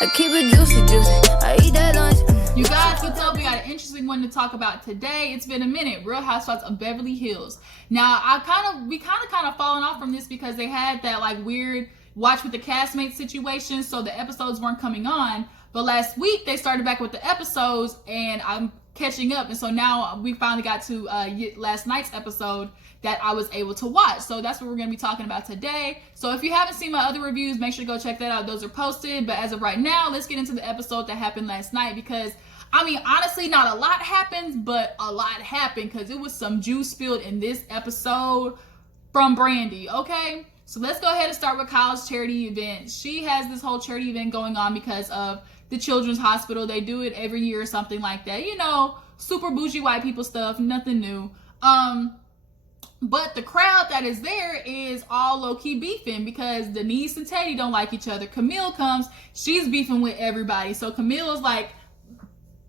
I keep it juicy, juicy. I eat that lunch. You guys, good tell we got an interesting one to talk about today. It's been a minute. Real Housewives of Beverly Hills. Now, we kind of fallen off from this because they had that like weird watch with the castmates situation, so the episodes weren't coming on. But last week they started back with the episodes, and I'm catching up, and so now we finally got to last night's episode that I was able to watch. So that's what we're going to be talking about today. So if you haven't seen my other reviews, make sure to go check that out. Those are posted. But as of right now, let's get into the episode that happened last night, because I mean, honestly, not a lot happened, but a lot happened, because it was some juice spilled in this episode from Brandi. Okay, so let's go ahead and start with Kyle's charity event. She has this whole charity event going on because of the Children's Hospital. They do it every year or something like that. You know, super bougie white people stuff, nothing new. But the crowd that is there is all low-key beefing because Denise and Teddy don't like each other. Camille comes, she's beefing with everybody. So Camille's like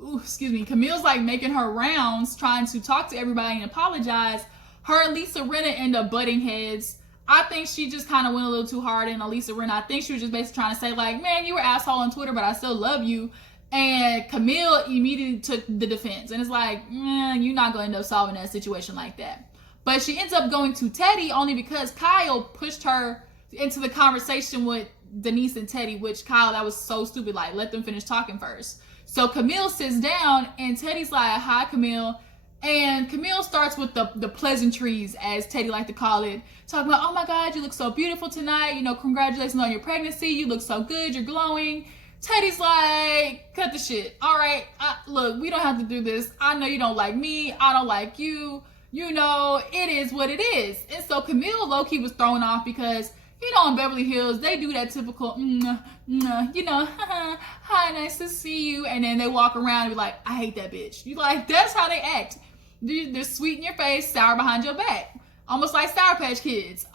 making her rounds, trying to talk to everybody and apologize. Her and Lisa Rinna end up butting heads. I think she just kind of went a little too hard in Lisa Rinna. I think she was just basically trying to say like, man, you were an asshole on Twitter, but I still love you. And Camille immediately took the defense. And it's like, you're not going to end up solving that situation like that. But she ends up going to Teddy only because Kyle pushed her into the conversation with Denise and Teddy, which Kyle, that was so stupid. Like, let them finish talking first. So Camille sits down and Teddy's like, hi, Camille. And Camille starts with the pleasantries, as Teddy like to call it, talking about, oh my God, you look so beautiful tonight. You know, congratulations on your pregnancy. You look so good. You're glowing. Teddy's like, cut the shit. All right, look, we don't have to do this. I know you don't like me. I don't like you. You know, it is what it is. And so Camille low-key was thrown off because, you know, in Beverly Hills, they do that typical, you know, hi, nice to see you. And then they walk around and be like, I hate that bitch. You like, that's how they act. They're sweet in your face, sour behind your back. Almost like Sour Patch Kids.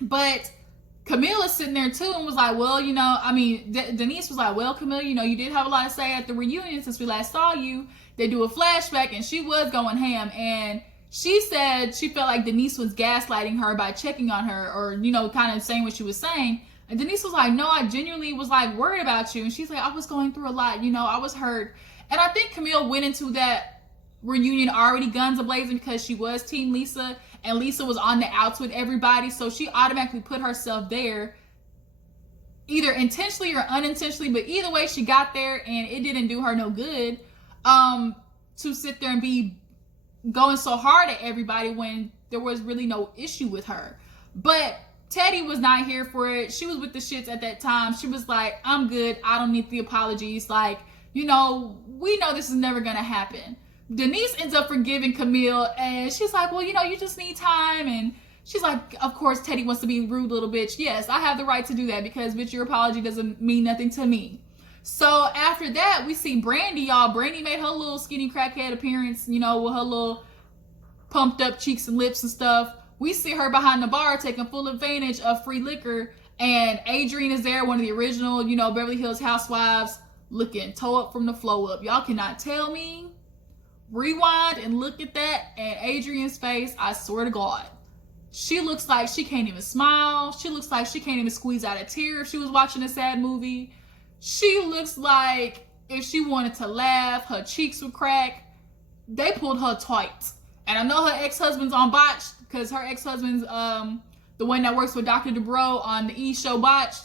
But Camille is sitting there too and was like, well, you know, I mean, Denise was like, well, Camille, you know, you did have a lot to say at the reunion since we last saw you. They do a flashback and she was going ham, and she said she felt like Denise was gaslighting her by checking on her, or, you know, kind of saying what she was saying. And Denise was like, no, I genuinely was like worried about you. And she's like, I was going through a lot, you know, I was hurt. And I think Camille went into that reunion already guns a-blazing because she was Team Lisa, and Lisa was on the outs with everybody. So she automatically put herself there, either intentionally or unintentionally, but either way she got there, and it didn't do her no good to sit there and be going so hard at everybody when there was really no issue with her. But Teddy was not here for it. She was with the shits at that time. She was like, I'm good. I don't need the apologies. Like, you know, we know this is never going to happen. Denise ends up forgiving Camille, and she's like, well, you know, you just need time. And she's like, of course, Teddy wants to be rude little bitch. Yes, I have the right to do that because, bitch, your apology doesn't mean nothing to me. So after that, we see Brandi, y'all. Brandi made her little skinny crackhead appearance, you know, with her little pumped up cheeks and lips and stuff. We see her behind the bar taking full advantage of free liquor, and Adrienne is there, one of the original, you know, Beverly Hills Housewives, looking toe up from the flow up. Y'all cannot tell me. Rewind and look at that, and Adrienne's face, I swear to God. She looks like she can't even smile. She looks like she can't even squeeze out a tear if she was watching a sad movie. She looks like if she wanted to laugh, her cheeks would crack. They pulled her tight. And I know her ex-husband's on Botched, because her ex-husband's the one that works with Dr. Dubrow on the E! Show Botched.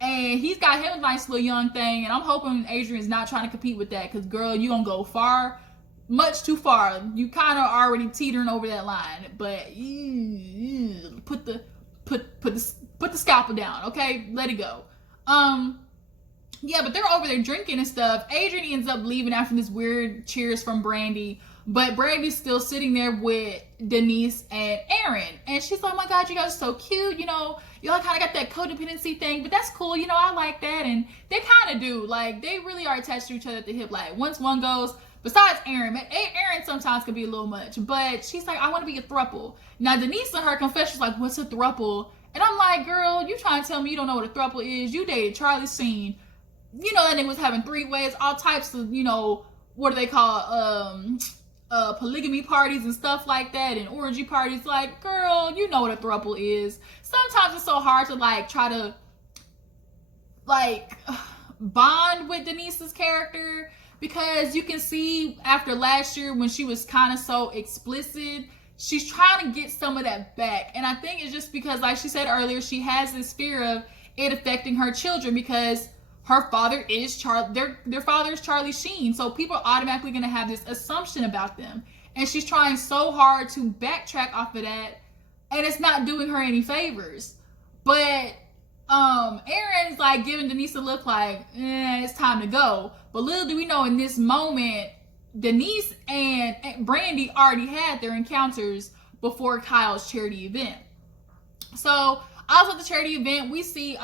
And he's got him a nice little young thing. And I'm hoping Adrienne's not trying to compete with that, because, girl, you gonna go far, much too far. You kind of already teetering over that line. But put the scalpel down, okay? Let it go. Yeah, but they're over there drinking and stuff. Adrienne ends up leaving after this weird cheers from Brandi. But Brandi's still sitting there with Denise and Aaron. And she's like, oh my God, you guys are so cute. You know, y'all kind of got that codependency thing, but that's cool. You know, I like that. And they kind of do. Like, they really are attached to each other at the hip. Like, once one goes, besides Aaron sometimes can be a little much. But she's like, I want to be a throuple. Now, Denise in her confession's like, what's a throuple? And I'm like, girl, you trying to tell me you don't know what a throuple is? You dated Charlie Sheen. You know, that nigga was having 3 ways, all types of, you know, what do they call, polygamy parties and stuff like that, and orgy parties. Like, girl, you know what a throuple is. Sometimes it's so hard to, like, try to like bond with Denise's character, because you can see after last year when she was kind of so explicit, she's trying to get some of that back. And I think it's just because, like she said earlier, she has this fear of it affecting her children, because her father is their father is Charlie Sheen, so people are automatically going to have this assumption about them, and she's trying so hard to backtrack off of that, and it's not doing her any favors. But Aaron's like giving Denise a look like, it's time to go. But little do we know, in this moment, Denise and Brandi already had their encounters before Kyle's charity event. So also at the charity event, we see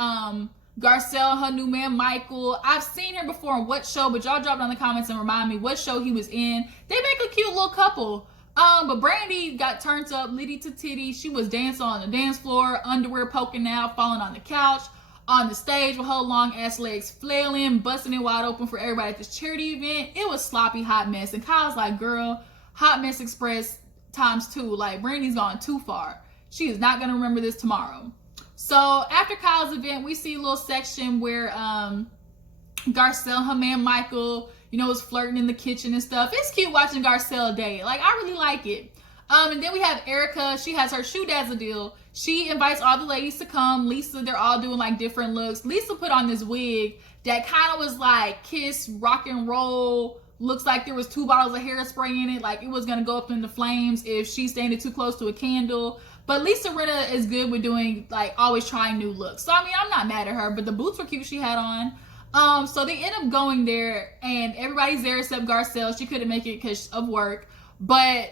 Garcelle, her new man Michael. I've seen her before on what show, but y'all drop down in the comments and remind me what show he was in. They make a cute little couple. But Brandi got turned up, litty to titty. She was dancing on the dance floor, underwear poking out, falling on the couch, on the stage with her long ass legs flailing, busting it wide open for everybody at this charity event. It was sloppy hot mess. And Kyle's like, girl, hot mess express *2. Like, Brandi's gone too far. She is not gonna remember this tomorrow. So after Kyle's event, we see a little section where Garcelle, her man Michael, was flirting in the kitchen and stuff. It's cute watching Garcelle date. Like, I really like it. And then we have Erica. She has her shoe dazzle deal. She invites all the ladies to come. Lisa, they're all doing like different looks. Lisa put on this wig that kind of was like Kiss rock and roll. Looks like there was 2 bottles of hairspray in it. Like it was gonna go up in the flames if she standing too close to a candle. But Lisa Rinna is good with doing, like, always trying new looks. So I mean, I'm not mad at her, but the boots were cute she had on. So they end up going there, and everybody's there except Garcelle. She couldn't make it because of work. But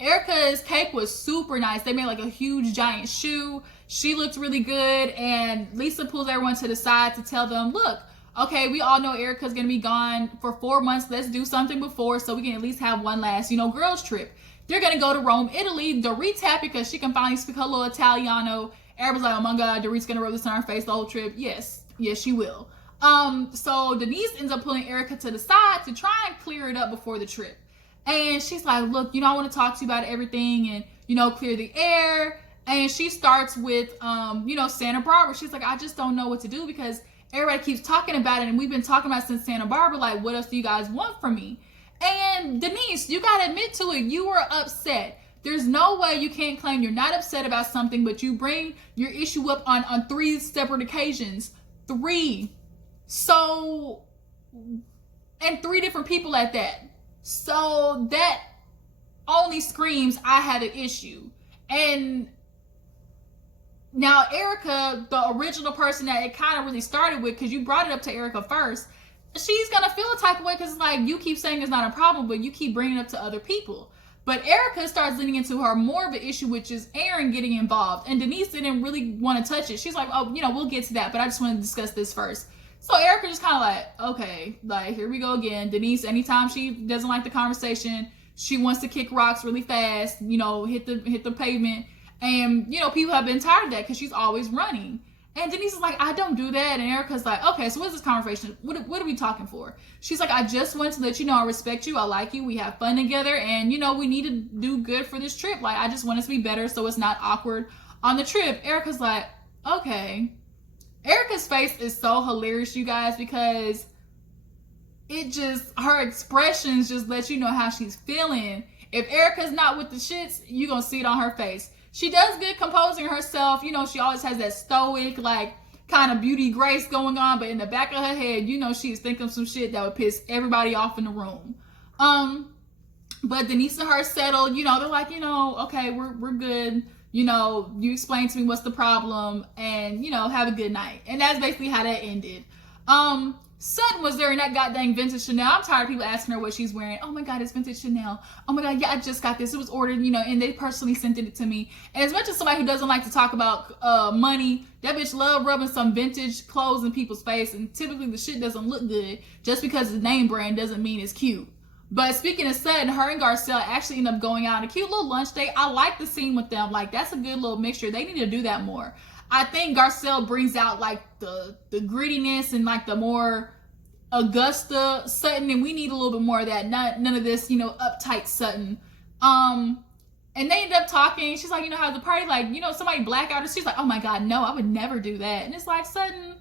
Erica's cake was super nice. They made like a huge giant shoe. She looked really good, and Lisa pulls everyone to the side to tell them, look, okay, we all know Erica's gonna be gone for 4 months. Let's do something before so we can at least have one last, girls trip. They're gonna go to Rome, Italy. Dorit's happy because she can finally speak her little Italiano. Everybody's like, oh my God, Dorit's gonna rub this on her face the whole trip. Yes, she will. So Denise ends up pulling Erica to the side to try and clear it up before the trip. And she's like, look, I want to talk to you about everything and, clear the air. And she starts with, Santa Barbara. She's like, I just don't know what to do because everybody keeps talking about it. And we've been talking about it since Santa Barbara. Like, what else do you guys want from me? And Denise, you got to admit to it. You were upset. There's no way you can't claim you're not upset about something, but you bring your issue up on 3 separate occasions. 3. So, and 3 different people at that. So that only screams I had an issue. And now Erica, the original person that it kind of really started with, because you brought it up to Erica first, she's going to feel a type of way because it's like you keep saying it's not a problem, but you keep bringing it up to other people. But Erica starts leaning into her more of an issue, which is Aaron getting involved. And Denise didn't really want to touch it. She's like, oh, we'll get to that, but I just want to discuss this first. So Erica just kind of like, okay, like, here we go again. Denise, anytime she doesn't like the conversation, she wants to kick rocks really fast, hit the pavement. And, people have been tired of that because she's always running. And Denise is like, I don't do that. And Erica's like, okay, so what's this conversation? What are we talking for? She's like, I just want to let you know I respect you. I like you. We have fun together. And, we need to do good for this trip. Like, I just want us to be better so it's not awkward on the trip. Erica's like, okay. Erica's face is so hilarious, you guys, because her expressions just let you know how she's feeling. If Erica's not with the shits, you're going to see it on her face. She does good composing herself. She always has that stoic, like, kind of beauty grace going on. But in the back of her head, she's thinking some shit that would piss everybody off in the room. But Denise and her settled. They're like, okay, we're good. You explain to me what's the problem and, have a good night. And that's basically how that ended. Sutton was there in that goddamn vintage Chanel. I'm tired of people asking her what she's wearing. Oh my God, it's vintage Chanel. Oh my God, yeah, I just got this. It was ordered, and they personally sent it to me. And as much as somebody who doesn't like to talk about money, that bitch love rubbing some vintage clothes in people's face. And typically the shit doesn't look good. Just because it's name brand doesn't mean it's cute. But speaking of Sutton, her and Garcelle actually end up going out on a cute little lunch date. I like the scene with them. Like, that's a good little mixture. They need to do that more. I think Garcelle brings out, like, the grittiness and, like, the more Augusta Sutton, and we need a little bit more of that. None of this, uptight Sutton. And they end up talking. She's like, you know how the party, like, you know, somebody black out. And she's like, oh my God, no, I would never do that. And it's like, Sutton,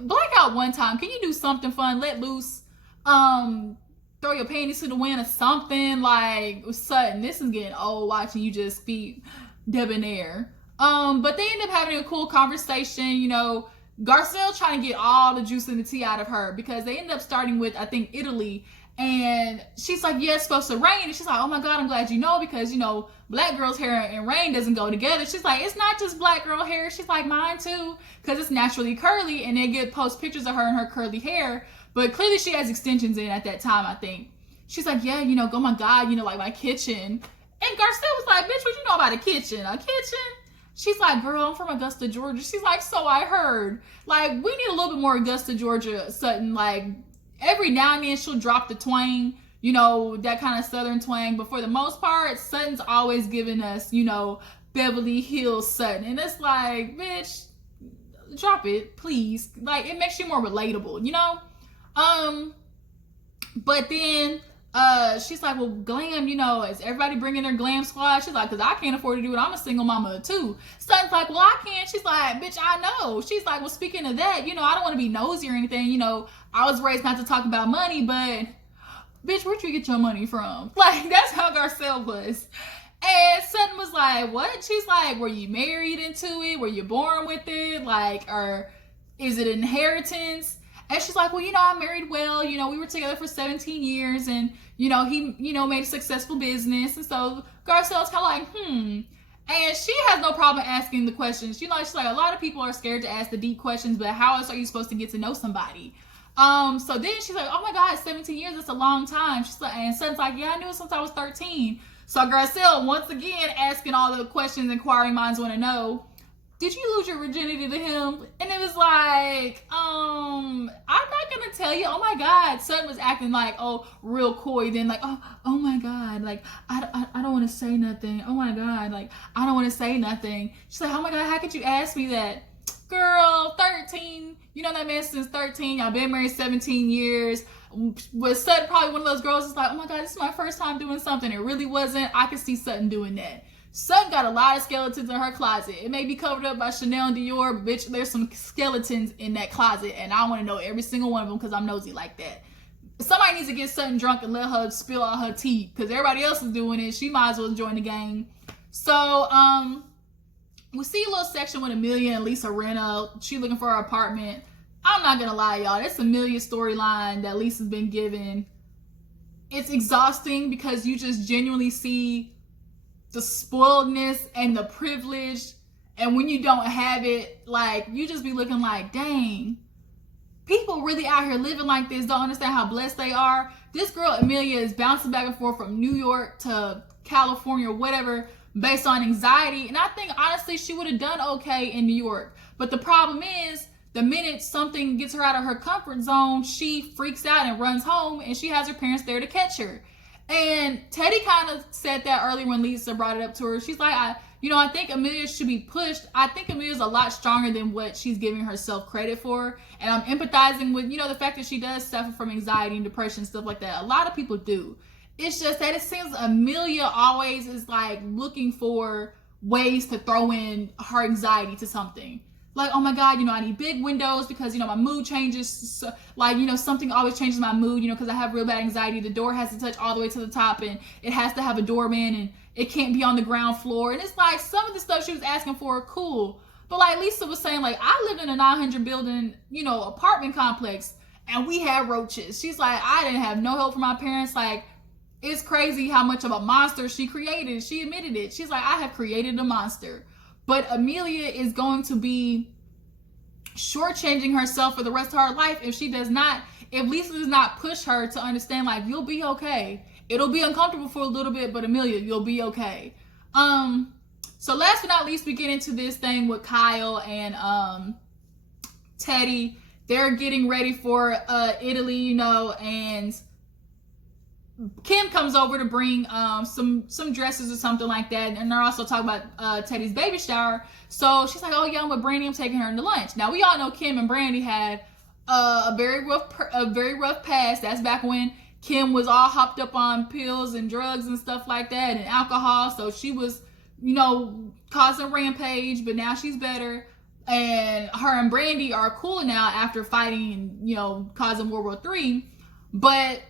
black out one time. Can you do something fun? Let loose. Throw your panties to the wind or something. Like, Sutton, this is getting old watching you just be debonair. But they end up having a cool conversation. You know, Garcelle trying to get all the juice and the tea out of her because they end up starting with, I think, Italy. And she's like, yeah, it's supposed to rain. And she's like, oh my God, I'm glad you know, because, you know, black girl's hair and rain doesn't go together. She's like, it's not just black girl hair. She's like, mine too, because it's naturally curly. And they get post pictures of her and her curly hair. But clearly she has extensions in at that time, I think. She's like, yeah, you know, oh my God, you know, like my kitchen. And Garcelle was like, bitch, what you know about a kitchen? A kitchen? She's like, girl, I'm from Augusta, Georgia. She's like, so I heard. Like, we need a little bit more Augusta, Georgia, Sutton. Like, every now and then she'll drop the twang, you know, that kind of Southern twang. But for the most part, Sutton's always giving us, you know, Beverly Hills Sutton. And it's like, bitch, drop it, please. Like, it makes you more relatable, you know? But then she's like, well, glam, you know, is everybody bringing their glam squad? She's like, because I can't afford to do it. I'm a single mama too. Sutton's like, well, I can't. She's like, bitch, I know. She's like, well, speaking of that, you know, I don't want to be nosy or anything. You know, I was raised not to talk about money, but bitch, where'd you get your money from? Like, that's how Garcelle was. And Sutton was like, what? She's like, were you married into it? Were you born with it? Like, or is it inheritance? And she's like, well, you know, I married well. You know, we were together for 17 years and, you know, he, you know, made a successful business. And so Garcelle's kind of like, And she has no problem asking the questions. You know, she's like, a lot of people are scared to ask the deep questions, but how else are you supposed to get to know somebody? So then she's like, oh my God, 17 years, that's a long time. She's like, and Sutton's like, yeah, I knew it since I was 13. So Garcelle, once again, asking all the questions inquiring minds want to know, did you lose your virginity to him? And it was like, I'm not gonna tell you. Oh my God. Sutton was acting like, oh, real coy. Then like, oh my God. Like, I don't want to say nothing. Oh my God. Like, I don't want to say nothing. She's like, oh my God, how could you ask me that? Girl, 13. You know that man since 13. Y'all been married 17 years. Was Sutton probably one of those girls that's like, oh my God, this is my first time doing something. It really wasn't. I could see Sutton doing that. Sutton got a lot of skeletons in her closet. It may be covered up by Chanel and Dior, but bitch, there's some skeletons in that closet, and I want to know every single one of them because I'm nosy like that. Somebody needs to get Sutton drunk and let her spill out her tea because everybody else is doing it. She might as well join the game. So, we see a little section with Amelia and Lisa Rinna. She looking for her apartment. I'm not gonna lie, y'all. That's Amelia's storyline that Lisa's been given. It's exhausting because you just genuinely see the spoiledness and the privilege, and when you don't have it, like, you just be looking like, dang, people really out here living like this, don't understand how blessed they are. This girl Amelia is bouncing back and forth from New York to California or whatever based on anxiety, and I think honestly she would have done okay in New York. But the problem is, the minute something gets her out of her comfort zone, she freaks out and runs home, and she has her parents there to catch her. And Teddy kind of said that earlier when Lisa brought it up to her. She's like, I think Amelia should be pushed. I think Amelia's a lot stronger than what she's giving herself credit for. And I'm empathizing with, you know, the fact that she does suffer from anxiety and depression, stuff like that. A lot of people do. It's just that it seems Amelia always is like looking for ways to throw in her anxiety to something. Like, oh my God, you know, I need big windows because, you know, my mood changes. So, like, you know, something always changes my mood, you know, because I have real bad anxiety. The door has to touch all the way to the top and it has to have a doorman and it can't be on the ground floor. And it's like some of the stuff she was asking for, cool. But like Lisa was saying, like, I lived in a 900 building, you know, apartment complex and we had roaches. She's like, I didn't have no help from my parents. Like, it's crazy how much of a monster she created. She admitted it. She's like, I have created a monster. But Amelia is going to be shortchanging herself for the rest of her life if Lisa does not push her to understand, like, you'll be okay. It'll be uncomfortable for a little bit, but Amelia, you'll be okay. So last but not least, we get into this thing with Kyle and Teddy. They're getting ready for Italy, you know, and Kim comes over to bring some dresses or something like that, and they're also talking about Teddy's baby shower. So she's like, "Oh yeah, I'm with Brandi. I'm taking her to lunch." Now we all know Kim and Brandi had a very rough past. That's back when Kim was all hopped up on pills and drugs and stuff like that and alcohol. So she was, you know, causing rampage, but now she's better. And her and Brandi are cool now after fighting and, you know, causing World War III. But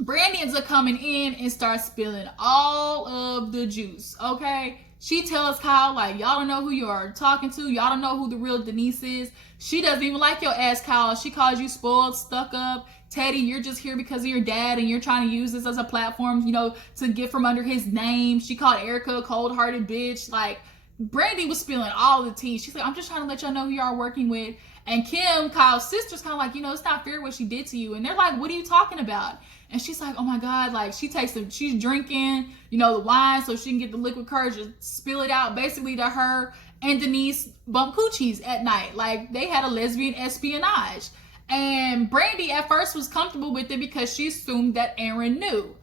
Brandi ends up coming in and starts spilling all of the juice, okay? She tells Kyle, like, y'all don't know who you are talking to. Y'all don't know who the real Denise is. She doesn't even like your ass, Kyle. She calls you spoiled, stuck up. Teddy, you're just here because of your dad and you're trying to use this as a platform, you know, to get from under his name. She called Erica a cold-hearted bitch. Like, Brandi was spilling all the tea. She's like, I'm just trying to let y'all know who you are working with. And Kim, Kyle's sister's kind of like, you know, it's not fair what she did to you. And they're like, what are you talking about? And she's like, oh my God, like she's drinking, you know, the wine so she can get the liquid courage to spill it out basically to her and Denise bump coochies at night. Like they had a lesbian espionage. And Brandi at first was comfortable with it because she assumed that Aaron knew.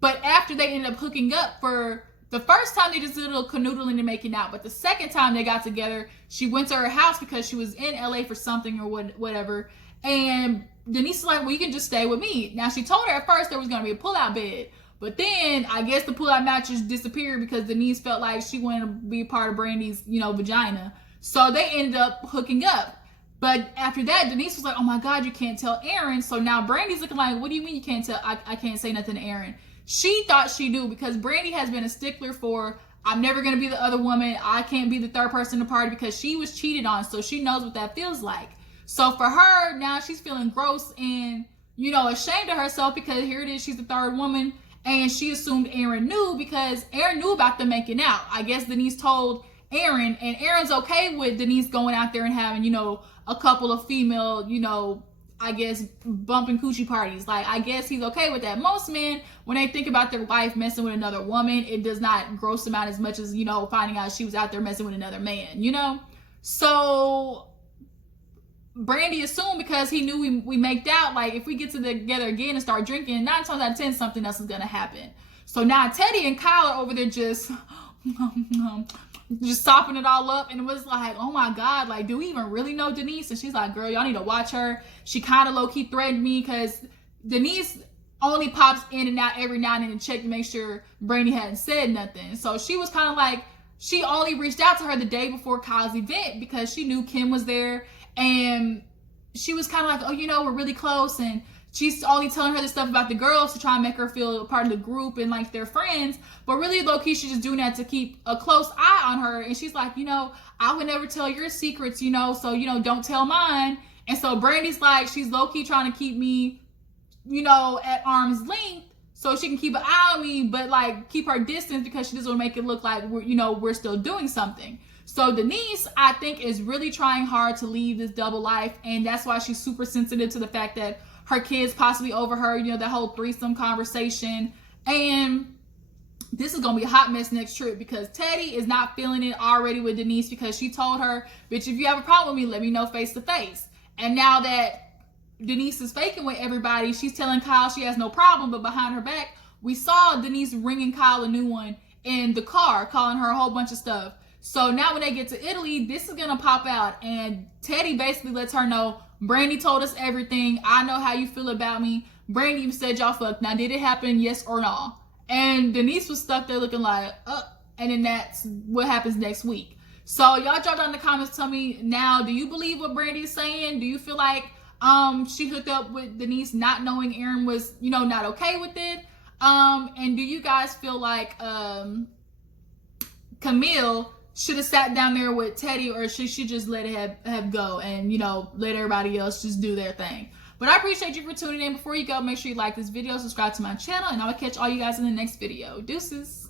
But after they ended up hooking up for the first time, they just did a little canoodling and making out. But the second time they got together, she went to her house because she was in LA for something or whatever. And Denise is like, well, you can just stay with me. Now, she told her at first there was going to be a pull-out bed. But then I guess the pull-out mattress disappeared because Denise felt like she wanted to be a part of Brandi's, you know, vagina. So they ended up hooking up. But after that, Denise was like, oh my God, you can't tell Aaron. So now Brandi's looking like, what do you mean you can't tell? I can't say nothing to Aaron. She thought she knew because Brandi has been a stickler for, I'm never going to be the other woman. I can't be the third person in the party because she was cheated on. So she knows what that feels like. So for her, now she's feeling gross and, you know, ashamed of herself because here it is, she's the third woman. And she assumed Aaron knew because Aaron knew about them making out. I guess Denise told Aaron, and Aaron's okay with Denise going out there and having, you know, a couple of female, you know, I guess bumping coochie parties. Like, I guess he's okay with that. Most men, when they think about their wife messing with another woman, it does not gross them out as much as, you know, finding out she was out there messing with another man, you know? So Brandi assumed because he knew we maked out, like if we get together again and start drinking, 9 times out of 10 something else is gonna happen. So now Teddy and Kyle are over there just sopping it all up, and it was like, oh my God, like, do we even really know Denise? And she's like, girl, y'all need to watch her. She kind of low-key threatened me because Denise only pops in and out every now and then to check to make sure Brandi hadn't said nothing. So she was kind of like, she only reached out to her the day before Kyle's event because she knew Kim was there, and she was kind of like, oh, you know, we're really close, and she's only telling her this stuff about the girls to try and make her feel a part of the group and like their friends. But really, low-key, she's just doing that to keep a close eye on her. And she's like, you know, I would never tell your secrets, you know, so, you know, don't tell mine. And so Brandi's like, she's low-key trying to keep me, you know, at arm's length so she can keep an eye on me, but like keep her distance because she doesn't want to make it look like we're, you know, we're still doing something. So Denise, I think, is really trying hard to leave this double life. And that's why she's super sensitive to the fact that her kids possibly overheard, you know, that whole threesome conversation. And this is going to be a hot mess next trip because Teddy is not feeling it already with Denise because she told her, bitch, if you have a problem with me, let me know face to face. And now that Denise is faking with everybody, she's telling Kyle she has no problem, but behind her back, we saw Denise ringing Kyle a new one in the car, calling her a whole bunch of stuff. So now when they get to Italy, this is going to pop out. And Teddy basically lets her know, Brandi told us everything. I know how you feel about me. Brandi even said y'all fucked. Now, did it happen? Yes or no? And Denise was stuck there looking like, and then that's what happens next week. So y'all drop down in the comments. Tell me now, do you believe what Brandi is saying? Do you feel like she hooked up with Denise not knowing Aaron was, you know, not okay with it? And do you guys feel like Camille should have sat down there with Teddy, or should she just let it have go and, you know, let everybody else just do their thing? But I appreciate you for tuning in. Before you go, make sure you like this video, subscribe to my channel, and I will catch all you guys in the next video. Deuces.